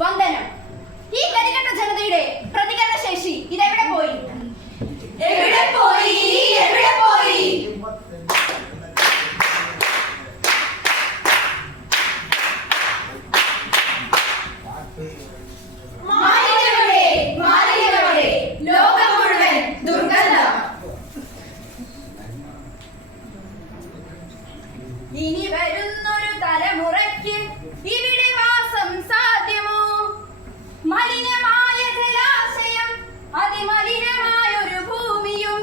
വന്ദനം. ഈ കരികെട്ട ജനതയുടെ പ്രതികരണ ശേഷി ഇതെവിടെ പോയി? എവിടെ പോയി? എവിടെ പോയി? മാലിന്യങ്ങളുടെ ലോകം മുഴുവൻ ദുർഗന്ധം. ഇനി വരുന്നൊരു തലമുറയ്ക്ക് ഇവിടെ വാസം സാധ്യമോ? മലിനമായ ജലാശയം, അതിമലിനമായൊരു ഭൂമിയും.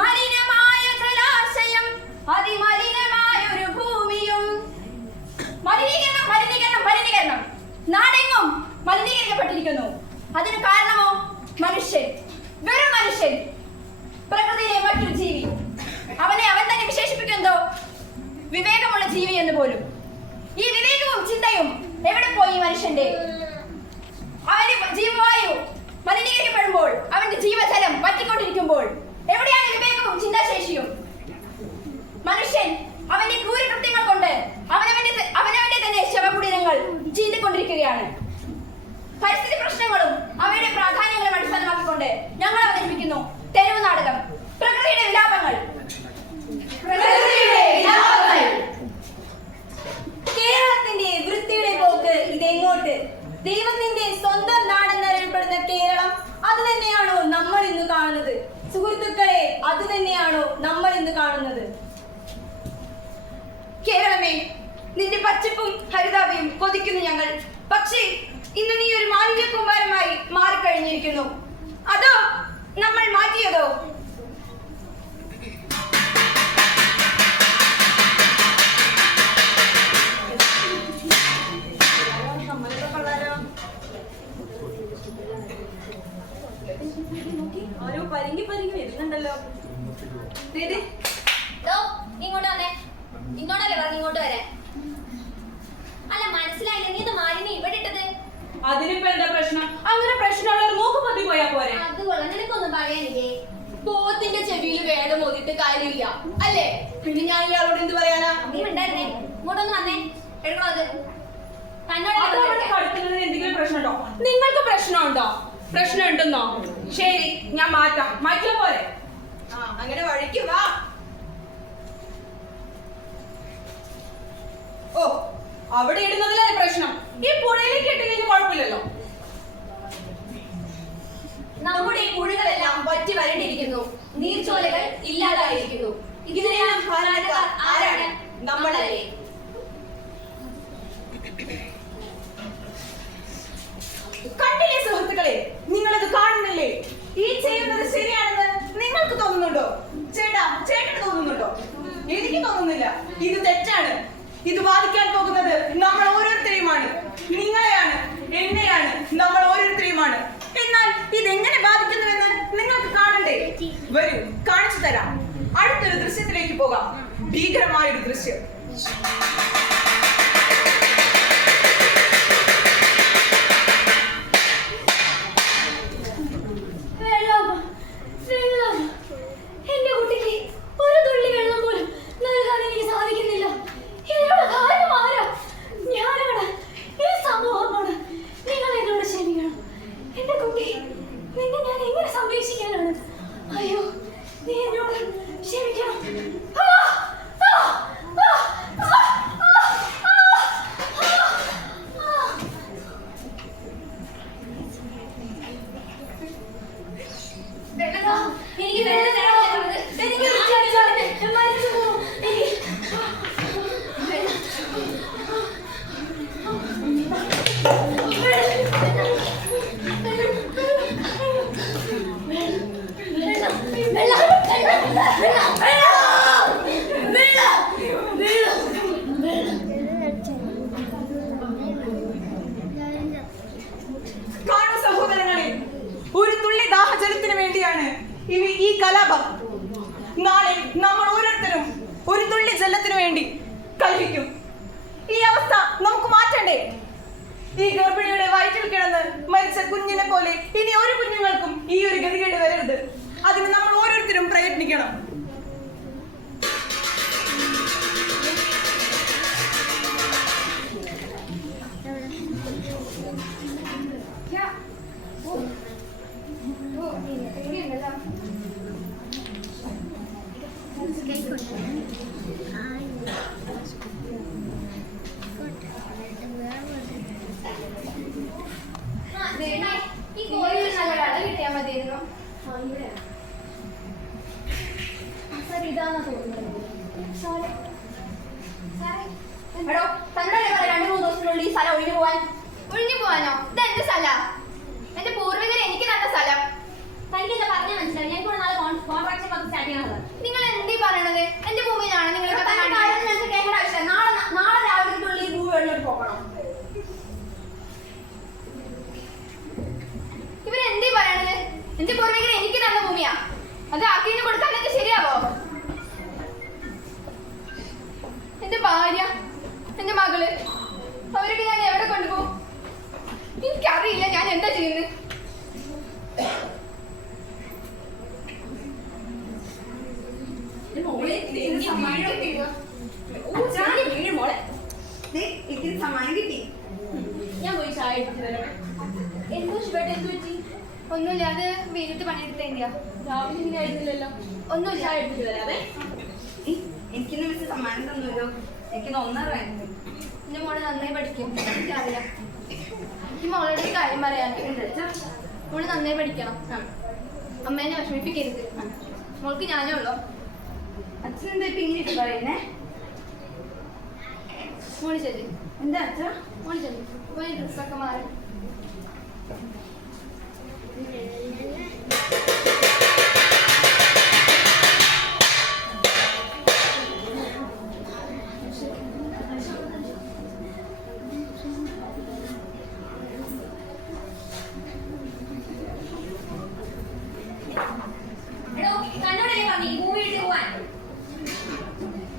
മലിനമായ ജലാശയം, അതിമലിനമായൊരു ഭൂമിയും. മലിനീകരണം, മലിനീകരണം, മലിനീകരണം. നാടെങ്ങും മലിനീകരിക്കപ്പെട്ടിരിക്കുന്നു. അതിന് കാരണമോ? മനുഷ്യൻ, വെറും മനുഷ്യൻ, പ്രകൃതിയിലെ മറ്റൊരു ജീവി. അവനെ അവൻ തന്നെ വിശേഷിപ്പിക്കുന്നതോ വിവേകമുള്ള ജീവി എന്ന് പോലും. ഈ വിവേകവും ചിന്തയും എവിടെ പോയി മനുഷ്യന്റെ? അവന്റെ ജീവവായു മലിനീകരിക്കപ്പെടുമ്പോൾ, അവന്റെ ജീവജലം വറ്റിക്കൊണ്ടിരിക്കുമ്പോൾ എവിടെയാണ് വിവേകവും ചിന്താശേഷിയും? മനുഷ്യൻ അവന്റെ ക്രൂരകൃത്യങ്ങൾ കൊണ്ട് അവനവന്റെ തന്നെ ശവകുടീരങ്ങൾ ചീന്തിക്കൊണ്ടിരിക്കുകയാണ്. പരിസ്ഥിതി പ്രശ്നങ്ങളും അവയുടെ പ്രാധാന്യങ്ങളും അടിസ്ഥാനമാക്കിക്കൊണ്ട് ഞങ്ങൾ അവതരിപ്പിക്കുന്നു തെരുവ് നാടകം പ്രകൃതിയുടെ വിലാപങ്ങൾ. കേരളത്തിന്റെ വൃത്തിയുടെ പോക്ക് ഇതെങ്ങോട്ട്? ദൈവത്തിന്റെ സ്വന്തം നാടെന്നറിയപ്പെടുന്ന കേരളം അത് തന്നെയാണോ നമ്മൾ ഇന്ന് കാണുന്നത്? സുഹൃത്തുക്കളെ, അത് തന്നെയാണോ നമ്മൾ ഇന്ന് കാണുന്നത്? കേരളമേ, നിന്റെ പച്ചപ്പും ഹരിതാഭയും കൊതിക്കുന്നു ഞങ്ങൾ. പക്ഷേ ഇന്ന് നീ ഒരു മാലിന്യ കൂമ്പാരമായി മാറിക്കഴിഞ്ഞിരിക്കുന്നു. അതോ നമ്മൾ മാറ്റിയതോ? ആരോ പരിങ്ങി പരിങ്ങി വരുന്നുണ്ടല്ലോ. ഇങ്ങോട്ട് വന്നേ. ഇങ്ങോട്ടല്ലേ പറഞ്ഞു ഇങ്ങോട്ട് വരാൻ? അല്ല, മനസ്സിലായില്ല. നീ ഇത് മാലിന്യം ഇവിടെ ഇട്ടത്? അതിനിപ്പോ എന്താ പ്രശ്നം? അങ്ങനെ പ്രശ്നമുള്ള മൂക്ക് പൊട്ടി പോയാ പോരെ? അതുകൊള്ള നിനക്കൊന്നും പറയാനില്ലേ? പോത്തിന്റെ ചെവിയിൽ വേദം ഓതിട്ട് കാര്യമില്ല അല്ലേ? പിന്നെ ഞാൻ ഇയാളോട് എന്ത് പറയാനാ? നീ ഉണ്ടായിരുന്നേ. ഇങ്ങോട്ടൊന്ന് വന്നേ. എടുക്കണോ അത്? എന്തെങ്കിലും പ്രശ്നമുണ്ടോ? നിങ്ങൾക്ക് പ്രശ്നമുണ്ടോ? പ്രശ്നം ഉണ്ടെന്നോ? ശരി, ഞാൻ മാറ്റാൻ പോരെ? അങ്ങനെ വഴിക്ക് വാ. ഓ, അവിടെ ഇടുന്നതിലേ പ്രശ്നം. ഈ പുഴയിലേക്ക് ഇട്ടില്ലെങ്കിൽ കുഴപ്പമില്ലല്ലോ. നമ്മുടെ ഈ പുഴകളെല്ലാം വറ്റി വരണ്ടിരിക്കുന്നു. നീർച്ചോലകൾ ഇല്ലാതായിരിക്കുന്നു. ഇതിനെല്ലാം കാരണക്കാർ ആരാണ്? നമ്മളല്ലേ? കണ്ടില്ലേ സുഹൃത്തുക്കളെ, നിങ്ങളിത് കാണുന്നില്ലേ? ഈ ചെയ്യുന്നത് ശരിയാണെന്ന് നിങ്ങൾക്ക് തോന്നുന്നുണ്ടോ? ചേട്ടന് തോന്നുന്നുണ്ടോ? എനിക്ക് തോന്നുന്നില്ല. ഇത് തെറ്റാണ്. ഇത് ബാധിക്കാൻ പോകുന്നത് നമ്മൾ ഓരോരുത്തരെയുമാണ്. നിങ്ങളെയാണ്, എന്നെയാണ്, നമ്മൾ ഓരോരുത്തരെയുമാണ്. എന്നാൽ ഇതെങ്ങനെ ബാധിക്കുന്നുവെന്ന് നിങ്ങൾക്ക് കാണണ്ടേ? വരൂ, കാണിച്ചു തരാം. അടുത്തൊരു ദൃശ്യത്തിലേക്ക് പോകാം. ഭീകരമായൊരു ദൃശ്യം. ഈ കലാപം. നാളെ നമ്മൾ ഓരോരുത്തരും ഒരു തുള്ളി ജലത്തിനു വേണ്ടി കലഹിക്കും. ഈ അവസ്ഥ നമുക്ക് മാറ്റണ്ടേ? ഈ ഗർഭിണിയുടെ വയറ്റിൽ കിടന്ന് മരിച്ച കുഞ്ഞിനെ പോലെ ഇനി ഒരു കുഞ്ഞുങ്ങൾക്കും ഈ ഒരു ഗതികേട് വരരുത്. അതിന് നമ്മൾ ഓരോരുത്തരും പ്രയത്നിക്കണം. എന്റെ പൂർവികർ എനിക്ക് തന്ന ഭൂമിയാ. അത് ആക്കിന് കൊടുക്കാൻ എനിക്ക് ശരിയാവോ? എന്റെ ഭാര്യ, എന്റെ മകള്, അവരൊക്കെ ഞാൻ എവിടെ കൊണ്ടുപോകും? എനിക്കറിയില്ല ഞാൻ എന്താ ചെയ്യുന്നത്. സമ്മാനം കിട്ടി. ഞാൻ പോയി ചായ എടുത്തു തരാം. എന്തോ ശിവേട്ട എന്ത് പറ്റി? ഒന്നുമില്ല, അത് വെയിലത്ത് പണിയെടുത്തേന്റെയാ. രാവിലെ ഇങ്ങനെ ആയിരുന്നില്ലല്ലോ. ഒന്നുമില്ല. ചായ എടുത്തു തരാതെ. എനിക്കിന്ന് വിളിച്ച് സമ്മാനം തന്നല്ലോ. എനിക്ക് 1.5 വേണം. എന്റെ മോള് നന്നായി പഠിക്കും. എനിക്കറിയാം. ഈ മോളോട് ഒരു കാര്യം പറയാൻ. മോള് നന്നായി പഠിക്കണം. അമ്മേനെ വിഷമിപ്പിക്കരുത്. മോൾക്ക് ഞാനേ ഉള്ളോ. അച്ഛനെന്താ ഇപ്പൊ ഇങ്ങനെ പറയുന്നേ? മോള് ചെല്ലി. എന്താ അച്ഛ? മോള് ചെല്ലി. പോയി ഡ്രസ്സൊക്കെ മാറി.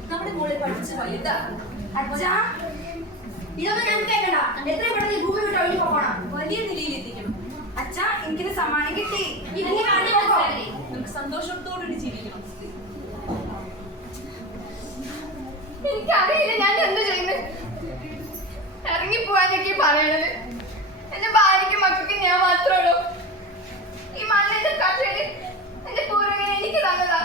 നമ്മുടെ മോളെ പഠിച്ച് വലുതാ. അച്ഛാ, ഇതൊന്നും ഞങ്ങൾക്ക് കേൾക്കണ്ട. എത്രയും പെട്ടെന്ന് ഈ ഭൂമി വിട്ട് ഒഴിഞ്ഞു പോകണം. വലിയ നിലയിൽ എത്തിക്കണം. അച്ഛാ, എനിക്കിത് സമ്മാനം കിട്ടി. ഈ ഭൂമി കാണുന്ന മനസ്സിലല്ലേ? നമുക്ക് സന്തോഷത്തോടുകൂടി ജീവിക്കണം. എനിക്കറിയില്ല ഞാൻ എന്താ ചെയ്യുന്നത്. ഇറങ്ങിപ്പോവാനൊക്കെ പറയണത്. എന്റെ ഭാര്യയ്ക്ക് മക്കൾക്ക് ഞാൻ മാത്രമേ ഉള്ളൂ. ഈ മണ്ണിന്റെ കർഷകര് എന്റെ പൂർവികരെ എനിക്ക് തന്നതാ.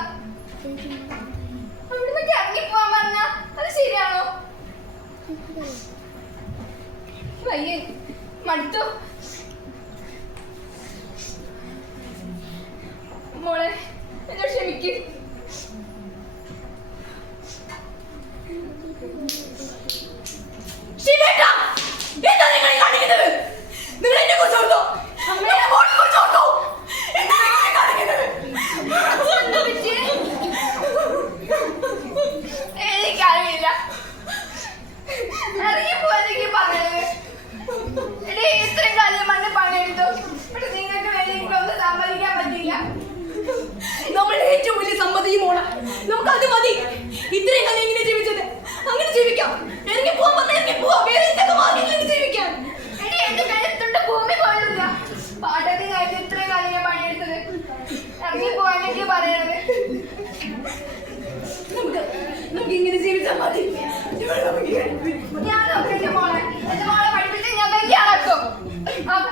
അവിടുന്നൊക്കെ ഇറങ്ങിപ്പോവാൻ പറഞ്ഞാ അത് ശരിയാണോ? വയ്യ, മടുത്തു. മോളെ എന്നോട് ക്ഷമിക്ക്. ശിവേട്ടാ, എന്താ നിങ്ങൾ ഈ കാണിക്കുന്നത്? നിങ്ങൾ എന്നെ കുറിച്ച് ഓർത്തോ? എന്റെ മോളെ കുറിച്ച് ഓർത്തോ? എന്താ നിങ്ങൾ ഈ കാണിക്കുന്നത്? എന്താ പറ്റിയെ? എനിക്കറിയില്ല. ഇറങ്ങിപ്പോവാനൊക്കെ പറഞ്ഞത്. എടീ, ഇത്രയും കാലം മണ്ണ് പണിയെടുത്തു. പക്ഷെ നിങ്ങൾക്ക് വേണ്ടി എനിക്കൊന്നും സമ്മതിക്കാൻ പറ്റില്ല. നമ്മുടെ ഏറ്റവും വലിയ സമ്മതി ഈ മോള. നമുക്ക് അത് മതി. ഇത്രയും കാലം എങ്ങനെ ജീവിച്ചത് അങ്ങനെ ജീവിക്കാം. ഇറങ്ങി പോവാൻ പറഞ്ഞാൽ ഇറങ്ങി പോവാം. വേറെ എന്തൊക്കെ മാർഗ്ഗങ്ങളുണ്ട് ജീവിക്കാൻ? എടീ, എന്റെ കഴുത്തുണ്ട് ഭൂമി പോയതില്ല. പാട്ടത്തിന് കാര്യം ഇത്രയും കാലം ഞാൻ പണിയെടുത്തത്. ഇറങ്ങിപ്പോവാനൊക്കെ പറയണത്. നമുക്ക് ഇങ്ങനെ ജീവിച്ചാൽ മതി. ഞാൻ നോക്കട്ടെ മോളെ. എന്റെ മോളെ പഠിപ്പിച്ച് ഞാൻ വലിയ ആളാക്കും.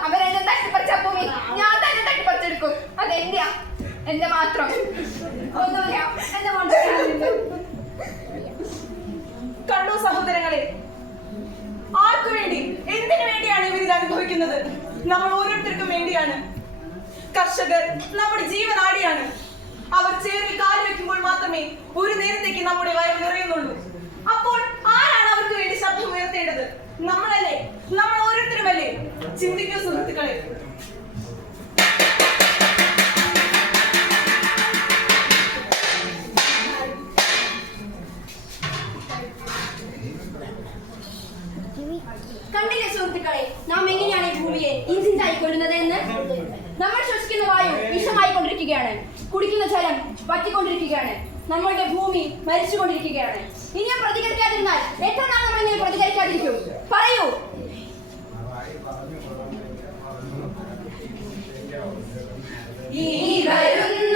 അവരെന്നെ തട്ടിപ്പറിച്ച ഭൂമി ഞാൻ തന്നെ തട്ടിപ്പറിച്ചെടുക്കും. അതെന്റെയാ, എന്റെ മാത്രം. ഒന്നുമില്ല, എന്റെ മോളുടെ കണ്ടു സഹോദരങ്ങളെ, ആർക്കു വേണ്ടി എന്തിനു വേണ്ടിയാണ് ഇവർ ഇത് അനുഭവിക്കുന്നത്? നമ്മൾ ഓരോരുത്തർക്കും വേണ്ടിയാണ്. കർഷകർ നമ്മുടെ ജീവനാടിയാണ്. അവർ ചേർന്ന് കാല് വെക്കുമ്പോൾ മാത്രമേ ഒരു നേരത്തേക്ക് നമ്മുടെ വയർ നിറയുന്നുള്ളൂ. അപ്പോൾ ആരാണ് അവർക്ക് വേണ്ടി ശബ്ദം ഉയർത്തേണ്ടത്? നമ്മളല്ലേ? നമ്മൾ ഓരോരുത്തരുമല്ലേ? ചിന്തിക്കൂ സുഹൃത്തുക്കളെ. കണ്ടില്ലേ സുഹൃത്തുക്കളെ, നാം എങ്ങനെയാണ് ഈ ഭൂമിയെ ഇഞ്ചിഞ്ചായിക്കൊള്ളുന്നത് എന്ന്? നമ്മൾ ശ്വസിക്കുന്ന വായു വിഷമായിക്കൊണ്ടിരിക്കുകയാണ്. കുടിക്കുന്ന ജലം വറ്റിക്കൊണ്ടിരിക്കുകയാണ്. നമ്മളുടെ ഭൂമി മരിച്ചുകൊണ്ടിരിക്കുകയാണ്. ഇനിയും പ്രതികരിക്കാതിരുന്നാൽ എത്ര നാൾ നമ്മൾ ഇങ്ങനെ പ്രതികരിക്കാതിരിക്കും? പറയൂ. ഈ വരുന്ന